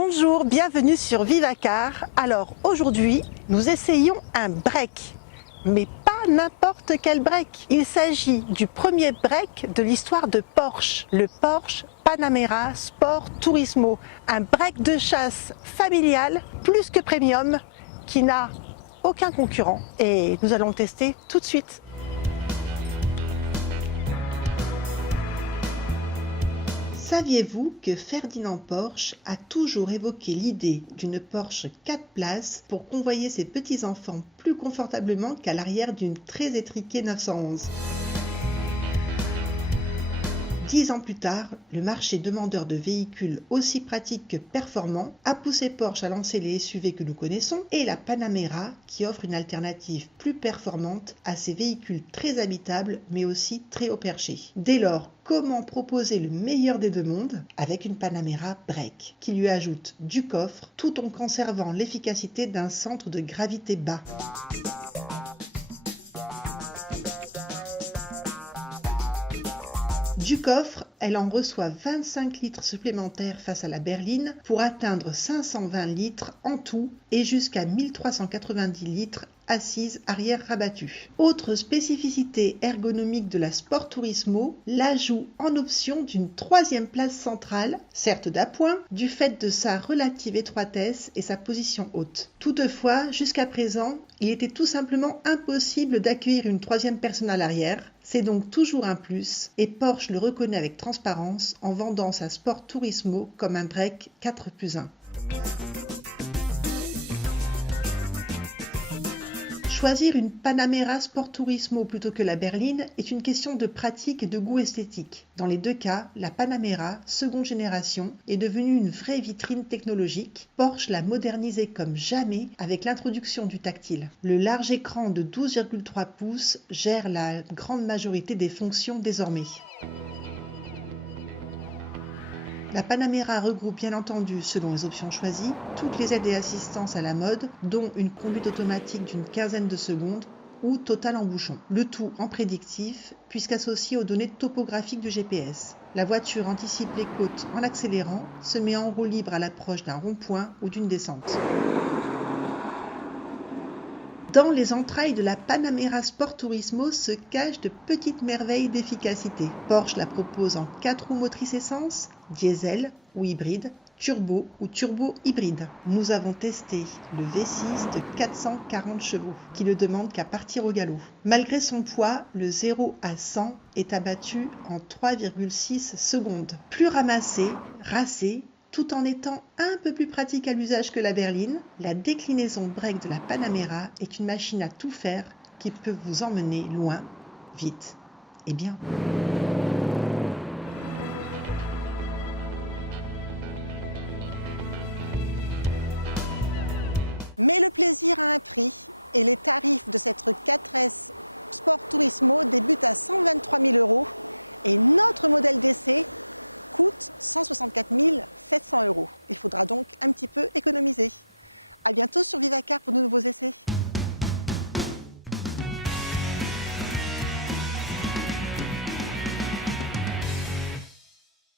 Bonjour, bienvenue sur Vivacar. Alors aujourd'hui, nous essayons un break, mais pas n'importe quel break. Il s'agit du premier break de l'histoire de Porsche, le Porsche Panamera Sport Turismo, un break de chasse familial plus que premium qui n'a aucun concurrent et nous allons le tester tout de suite. Saviez-vous que Ferdinand Porsche a toujours évoqué l'idée d'une Porsche 4 places pour convoyer ses petits-enfants plus confortablement qu'à l'arrière d'une très étriquée 911 ? 10 ans plus tard, le marché demandeur de véhicules aussi pratiques que performants a poussé Porsche à lancer les SUV que nous connaissons et la Panamera qui offre une alternative plus performante à ces véhicules très habitables mais aussi très haut perché. Dès lors, comment proposer le meilleur des deux mondes avec une Panamera Break qui lui ajoute du coffre tout en conservant l'efficacité d'un centre de gravité bas. Du coffre, elle en reçoit 25 litres supplémentaires face à la berline pour atteindre 520 litres en tout et jusqu'à 1390 litres assise arrière rabattue. Autre spécificité ergonomique de la Sport Turismo, l'ajout en option d'une troisième place centrale, certes d'appoint, du fait de sa relative étroitesse et sa position haute. Toutefois, jusqu'à présent, il était tout simplement impossible d'accueillir une troisième personne à l'arrière. C'est donc toujours un plus et Porsche le reconnaît avec transparence en vendant sa Sport Turismo comme un break 4+1. Choisir une Panamera Sport Turismo plutôt que la berline est une question de pratique et de goût esthétique. Dans les deux cas, la Panamera, seconde génération, est devenue une vraie vitrine technologique. Porsche l'a modernisée comme jamais avec l'introduction du tactile. Le large écran de 12,3 pouces gère la grande majorité des fonctions désormais. La Panamera regroupe bien entendu, selon les options choisies, toutes les aides et assistances à la mode, dont une conduite automatique d'une quinzaine de secondes ou total en bouchon. Le tout en prédictif, puisqu'associé aux données topographiques du GPS. La voiture anticipe les côtes en accélérant, se met en roue libre à l'approche d'un rond-point ou d'une descente. Dans les entrailles de la Panamera Sport Turismo se cachent de petites merveilles d'efficacité. Porsche la propose en 4 roues motrices essence, diesel ou hybride, turbo ou turbo-hybride. Nous avons testé le V6 de 440 chevaux, qui ne demande qu'à partir au galop. Malgré son poids, le 0 à 100 est abattu en 3,6 secondes. Plus ramassé, racé, tout en étant un peu plus pratique à l'usage que la berline, la déclinaison break de la Panamera est une machine à tout faire qui peut vous emmener loin, vite et bien.